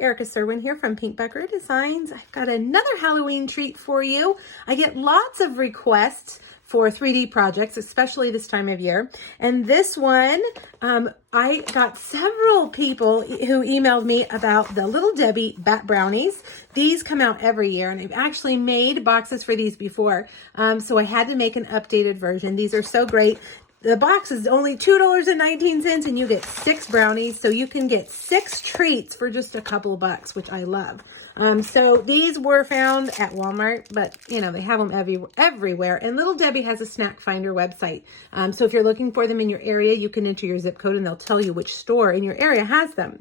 Erica Serwin here from Pink Buckaroo Designs. I've got another Halloween treat for you. I get lots of requests for 3D projects, especially this time of year. And this one, I got several people who emailed me about the Little Debbie Bat Brownies. These come out every year, and I've actually made boxes for these before. So I had to make an updated version. These are so great. The box is only $2.19 and you get 6 brownies. So you can get 6 treats for just a couple bucks, which I love. So these were found at Walmart, but you know, they have them everywhere. And Little Debbie has a snack finder website. So if you're looking for them in your area, you can enter your zip code and they'll tell you which store in your area has them.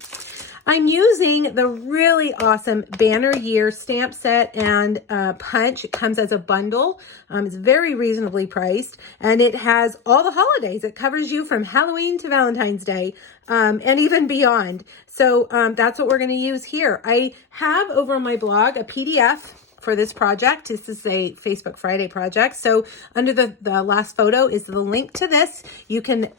I'm using the really awesome Banner Year stamp set and punch. It comes as a bundle. It's very reasonably priced, and it has all the holidays. It covers you from Halloween to Valentine's Day, and even beyond. So that's what we're going to use here. I have over on my blog a PDF for this project. This is a Facebook Friday project. So under the last photo is the link to this. You can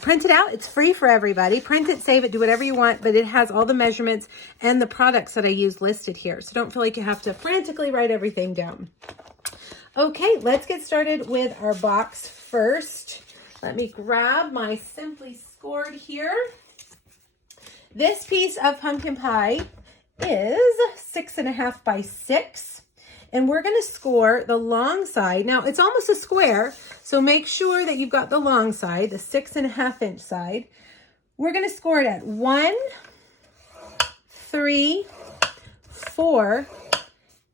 print it out. It's free for everybody. Print it, save it, do whatever you want, but it has all the measurements and the products that I use listed here. So don't feel like you have to frantically write everything down. Okay, let's get started with our box first. Let me grab my Simply Scored here. This piece of pumpkin pie is 6.5 by 6. And we're going to score the long side. Now, it's almost a square, so make sure that you've got the long side, the 6.5 inch side. We're going to score it at 1, 3, 4,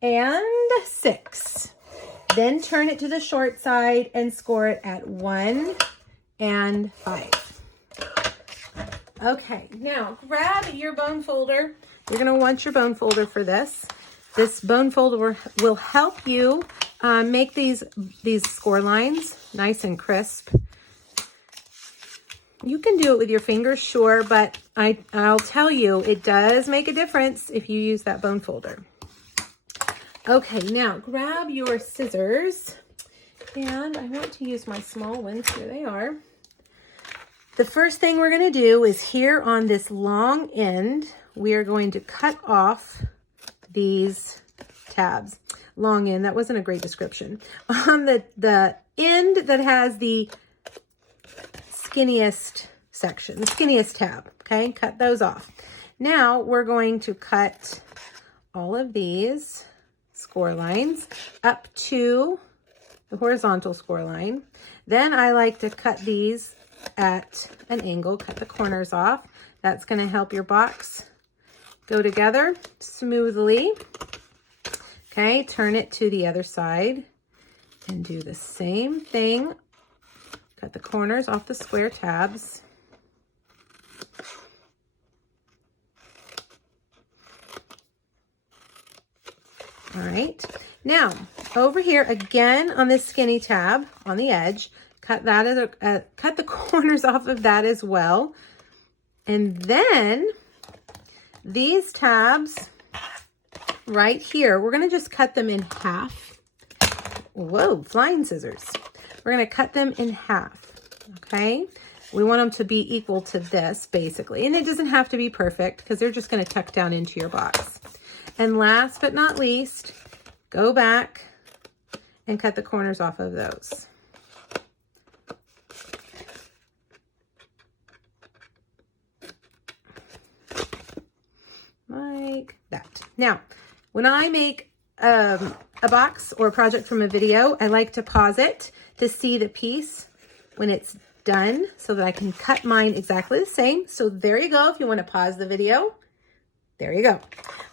and 6. Then turn it to the short side and score it at 1 and 5. Okay, now grab your bone folder. You're going to want your bone folder for this. This bone folder will help you make these score lines nice and crisp. You can do it with your fingers, sure, but I'll tell you, it does make a difference if you use that bone folder. Okay, now grab your scissors, and I want to use my small ones. Here they are. The first thing we're going to do is here on this long end, we are going to cut off these tabs. Long end, that wasn't a great description. On the end that has the skinniest section, the skinniest tab, okay? Cut those off. Now we're going to cut all of these score lines up to the horizontal score line. Then I like to cut these at an angle, cut the corners off. That's going to help your box go together smoothly. Okay, turn it to the other side and do the same thing. Cut the corners off the square tabs. All right, now over here again on this skinny tab on the edge, cut the corners off of that as well. And then these tabs right here, we're going to just cut them in half. Whoa, flying scissors. We're going to cut them in half, okay? We want them to be equal to this, basically. And it doesn't have to be perfect because they're just going to tuck down into your box. And last but not least, go back and cut the corners off of those. Like that. Now, when I make a box or a project from a video, I like to pause it to see the piece when it's done so that I can cut mine exactly the same. So there you go. If you want to pause the video, there you go.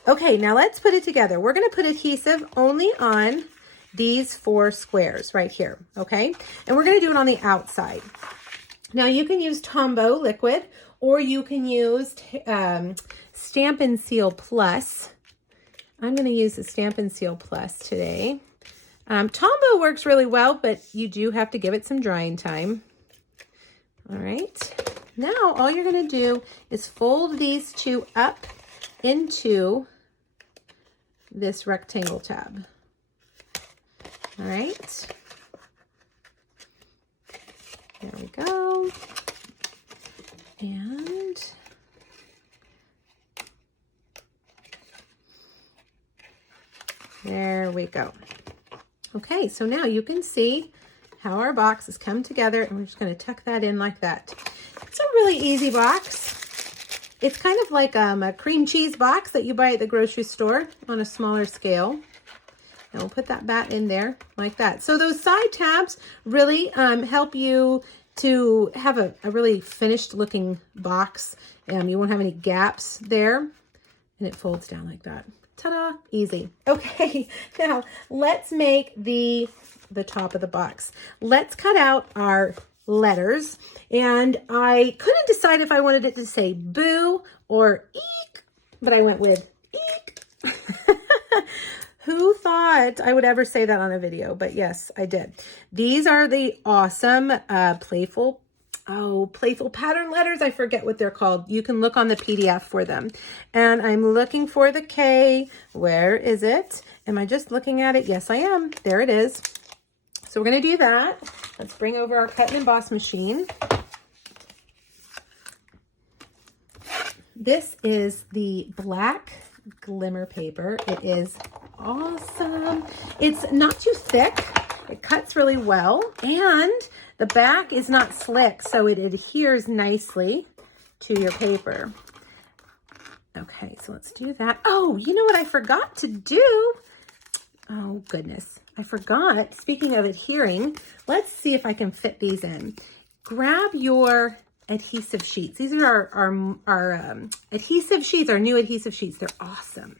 Okay, now let's put it together. We're going to put adhesive only on these 4 squares right here, okay? And we're going to do it on the outside. Now you can use Tombow liquid, or you can use Stamp and Seal Plus. I'm going to use the Stamp and Seal Plus today. Tombow works really well, but you do have to give it some drying time. All right. Now all you're going to do is fold these 2 up into this rectangle tab. All right. There we go. And There we go. Okay, so now you can see how our box has come together, and we're just going to tuck that in like that. It's a really easy box. It's kind of like a cream cheese box that you buy at the grocery store on a smaller scale. And we'll put that back in there like that. So those side tabs really help you to have a really finished looking box. You won't have any gaps there. And it folds down like that. Ta-da! Easy. Okay, now let's make the top of the box. Let's cut out our letters. And I couldn't decide if I wanted it to say boo or eek, but I went with eek. Who thought I would ever say that on a video? But yes, I did. These are the awesome playful pattern letters. I forget what they're called. You can look on the PDF for them. And I'm looking for the K. Where is it? Am I just looking at it? Yes, I am. There it is. So we're going to do that. Let's bring over our cut and emboss machine. This is the black glimmer paper. It is awesome. It's not too thick. It cuts really well. And the back is not slick, so it adheres nicely to your paper. Okay, so let's do that. Oh, you know what I forgot to do? Oh, goodness. I forgot. Speaking of adhering, let's see if I can fit these in. Grab your adhesive sheets. These are our adhesive sheets, our new adhesive sheets. They're awesome.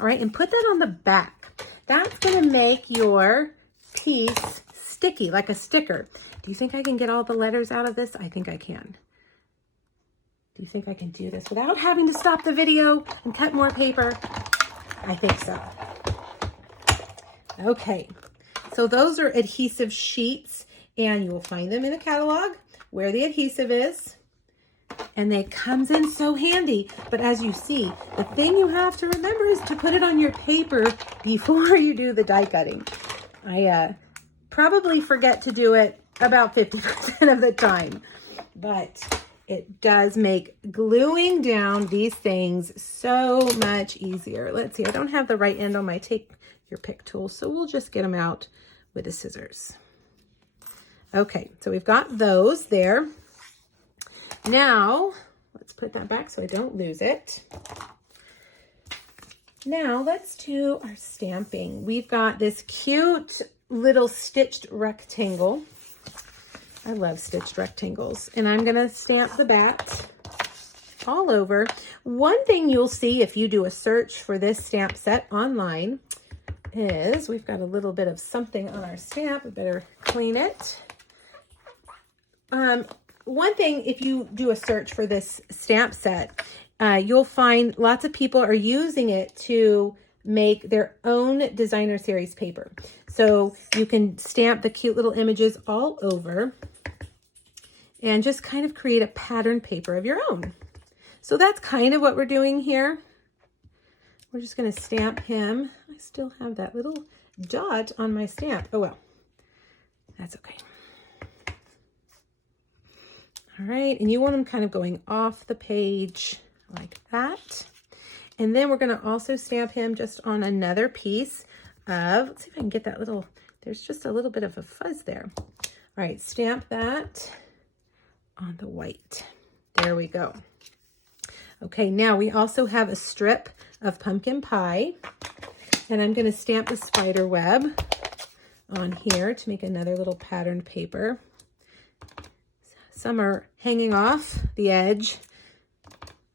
All right, and put that on the back. That's going to make your piece sticky, like a sticker. Do you think I can get all the letters out of this? I think I can. Do you think I can do this without having to stop the video and cut more paper? I think so. Okay, so those are adhesive sheets, and you will find them in the catalog where the adhesive is. And it comes in so handy. But as you see, the thing you have to remember is to put it on your paper before you do the die cutting. I probably forget to do it about 50% of the time, but it does make gluing down these things so much easier. Let's see, I don't have the right end on my take your pick tool, so we'll just get them out with the scissors. Okay, so we've got those there. Now, let's put that back so I don't lose it. Now, let's do our stamping. We've got this cute little stitched rectangle. I love stitched rectangles. And I'm going to stamp the back all over. One thing you'll see if you do a search for this stamp set online is we've got a little bit of something on our stamp. We better clean it. One thing, if you do a search for this stamp set, you'll find lots of people are using it to make their own designer series paper. So you can stamp the cute little images all over and just kind of create a pattern paper of your own. So that's kind of what we're doing here. We're just going to stamp him. I still have that little dot on my stamp. Oh, well, that's okay. All right, and you want them kind of going off the page like that. And then we're going to also stamp him just on another piece of, let's see if I can get that little, there's just a little bit of a fuzz there. All right, stamp that on the white. There we go. Okay, now we also have a strip of pumpkin pie, and I'm going to stamp the spider web on here to make another little patterned paper. Some are hanging off the edge.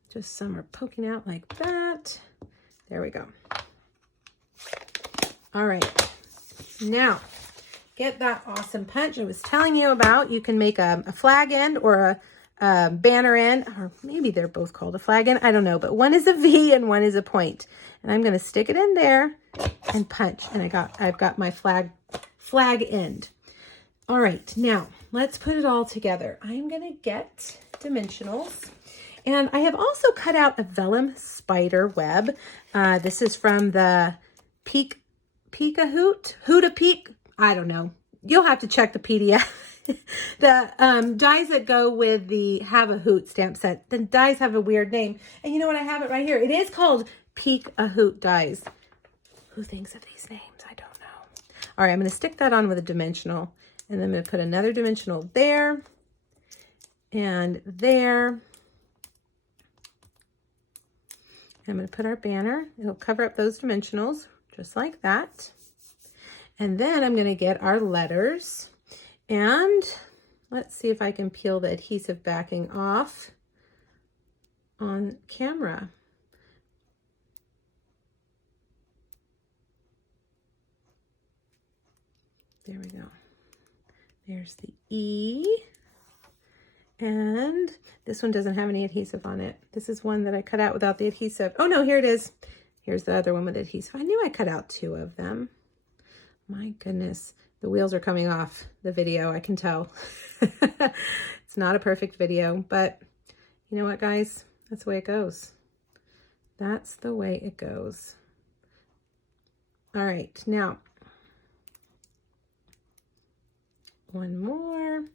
Just some are poking out like that. There we go. All right. Now, get that awesome punch I was telling you about. You can make a flag end or a banner end, or maybe they're both called a flag end. I don't know, but one is a V and one is a point. And I'm going to stick it in there and punch. And I've got my flag end. All right, now let's put it all together. I'm going to get dimensionals. And I have also cut out a vellum spider web. This is from the Huda Peak. I don't know. You'll have to check the PDF. The dies that go with the Have a Hoot stamp set. The dies have a weird name. And you know what? I have it right here. It is called Peek a Hoot dies. Who thinks of these names? I don't know. All right, I'm going to stick that on with a dimensional, and then I'm going to put another dimensional there and there. I'm going to put our banner. It'll cover up those dimensionals just like that. And then I'm going to get our letters, and let's see if I can peel the adhesive backing off on camera. There we go. There's the E. And this one doesn't have any adhesive on it. This is one that I cut out without the adhesive. Oh no, here it is. Here's the other one with adhesive. I knew I cut out 2 of them. My goodness, the wheels are coming off the video, I can tell. It's not a perfect video, but you know what, guys? That's the way it goes. That's the way it goes. All right, now, one more.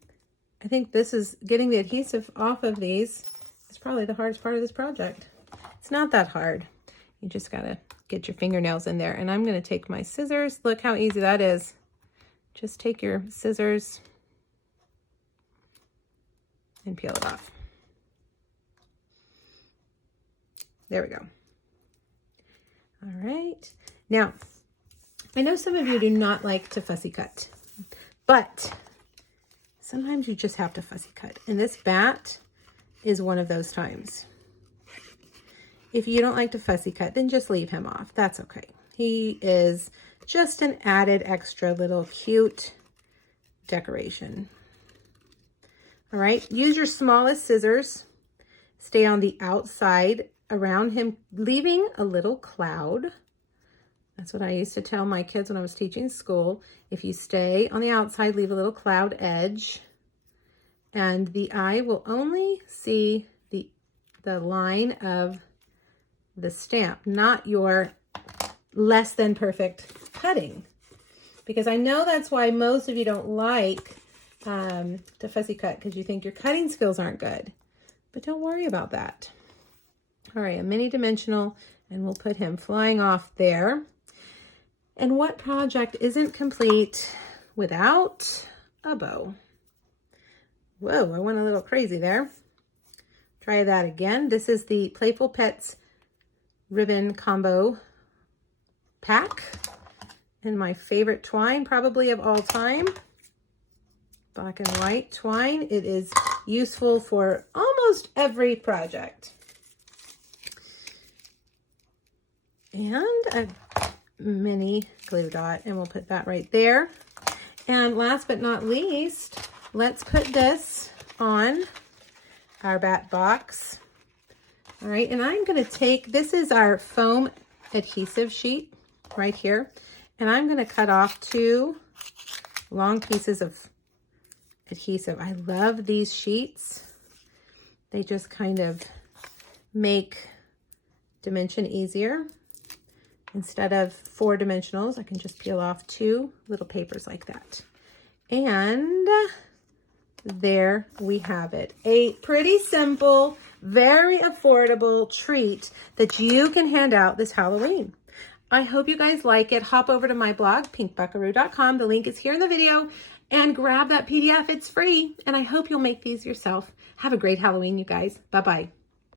I think this is getting the adhesive off of these is probably the hardest part of this project. It's not that hard. You just gotta get your fingernails in there. And I'm gonna take my scissors. Look how easy that is. Just take your scissors and peel it off. There we go. All right. Now, I know some of you do not like to fussy cut, but sometimes you just have to fussy cut. And this bat is one of those times. If you don't like to fussy cut, then just leave him off. That's okay. He is just an added extra little cute decoration. All right, use your smallest scissors. Stay on the outside around him, leaving a little cloud. That's what I used to tell my kids when I was teaching school. If you stay on the outside, leave a little cloud edge, and the eye will only see the line of the stamp, not your less than perfect cutting. Because I know that's why most of you don't like to fussy cut, because you think your cutting skills aren't good. But don't worry about that. All right, a mini dimensional, and we'll put him flying off there. And what project isn't complete without a bow? Whoa, I went a little crazy there. Try that again. This is the Playful Pets ribbon combo pack, and my favorite twine probably of all time, black and white twine. It is useful for almost every project. And a mini glue dot, and we'll put that right there. And last but not least, let's put this on our bat box. All right, and I'm going to take, this is our foam adhesive sheet right here, and I'm going to cut off 2 long pieces of adhesive. I love these sheets. They just kind of make dimension easier. Instead of 4 dimensionals, I can just peel off 2 little papers like that. And there we have it. A pretty simple, very affordable treat that you can hand out this Halloween. I hope you guys like it. Hop over to my blog, pinkbuckaroo.com. The link is here in the video, and grab that PDF. It's free, and I hope you'll make these yourself. Have a great Halloween, you guys. Bye-bye.